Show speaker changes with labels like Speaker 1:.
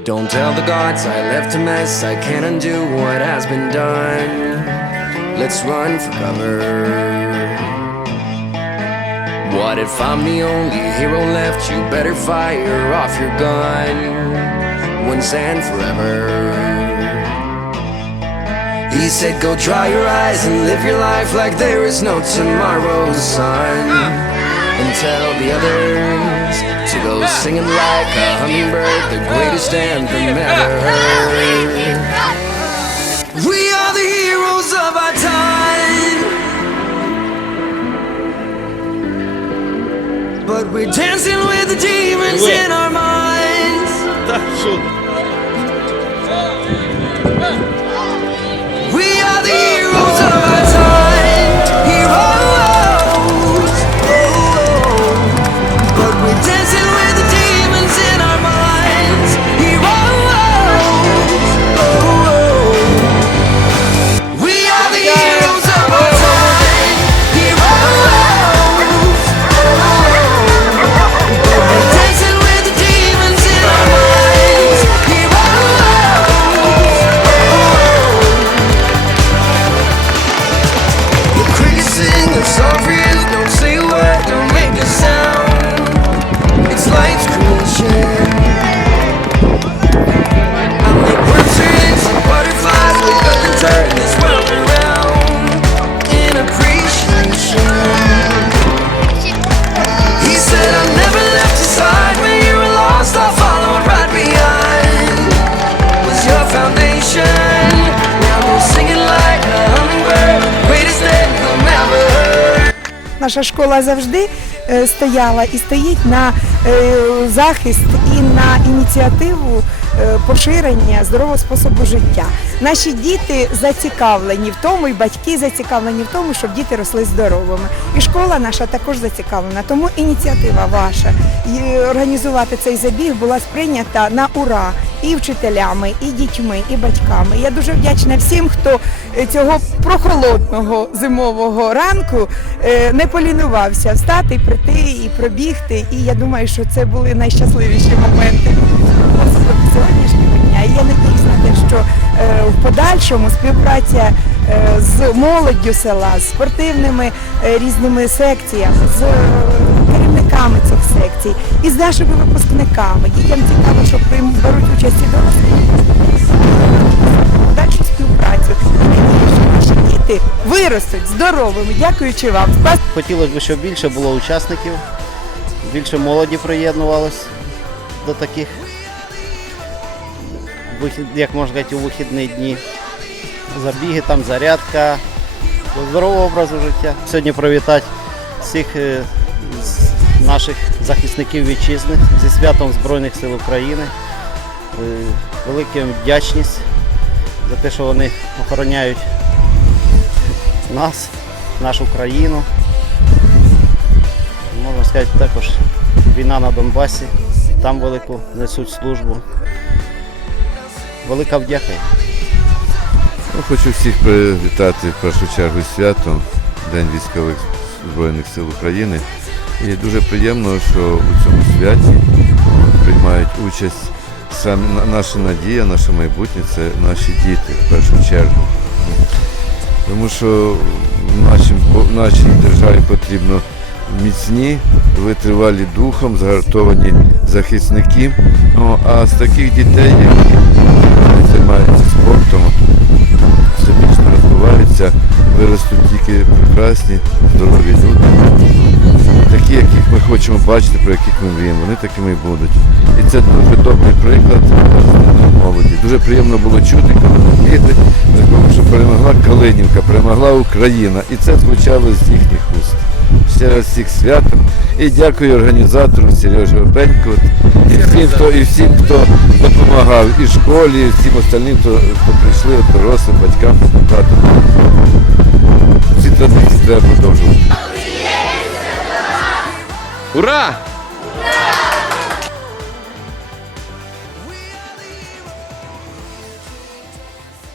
Speaker 1: Don't tell the gods I left a mess. I can't undo what has been done. Let's run for cover. What if I'm the only hero left? You better fire off your gun once and forever. He said, Go dry your eyes and live your life like there is no tomorrow, son. And tell the others to go singing like a hummingbird, the greatest anthem ever heard. We are the heroes of our time. But we're dancing with the demons in our minds.
Speaker 2: Наша школа завжди е, стояла і стоїть на е, захист і на ініціативу е, поширення здорового способу життя. Наші діти зацікавлені в тому, і батьки зацікавлені в тому, щоб діти росли здоровими. І школа наша також зацікавлена. Тому ініціатива ваша організувати цей забіг була сприйнята на ура і вчителями, і дітьми, і батьками. Я дуже вдячна всім, хто е, цього прохолодного зимового ранку е, не полінувався встати, прийти і пробігти. І я думаю, що це були найщасливіші моменти сьогоднішнього дня. І я надіюсь на те, що е, в подальшому співпраця з молоддю села, з спортивними різними секціями, з керівниками цих секцій і з нашими випускниками. Дітям цікаво, що беруть участь і дорослі. Дальшу співпрацю. Наші діти виростуть здоровими. Дякуючи вам.
Speaker 3: Хотілося б, щоб більше було учасників, більше молоді приєднувалось до таких, як можна сказати, у вихідні дні. Забіги, там зарядка, здорового образу життя. Сьогодні привітати всіх е, наших захисників вітчизни зі святом Збройних сил України. Е, Велика вдячність за те, що вони охороняють нас, нашу країну. Можна сказати, також війна на Донбасі, там велику несуть службу. Велика вдяка.
Speaker 4: Ну, хочу всіх привітати в першу чергу святом День військових Збройних сил України. І дуже приємно, що у цьому святі приймають участь саме наша надія, наше майбутнє це наші діти в першу чергу. Тому що бо- нашій державі потрібно міцні, витривалі духом, згартовані захисники. Ну, а з таких дітей, які займаються спортом, всебічно розвиваються, виростуть тільки прекрасні, здорові люди. Такі, яких ми хочемо бачити, про яких ми мріємо, вони такими і будуть. І це дуже добрий приклад молоді. Дуже приємно було чути, коли такому, що перемогла Калинівка, перемогла Україна. І це звучало з їхніх уст. Ще раз всіх святом. І дякую організатору Сережі Обенько і всім, хто, і всім, хто допомагав, і школі, і всім остальним, хто, хто прийшли, дорослим, батькам, татам. Ці традиції треба продовжувати.
Speaker 5: Ура!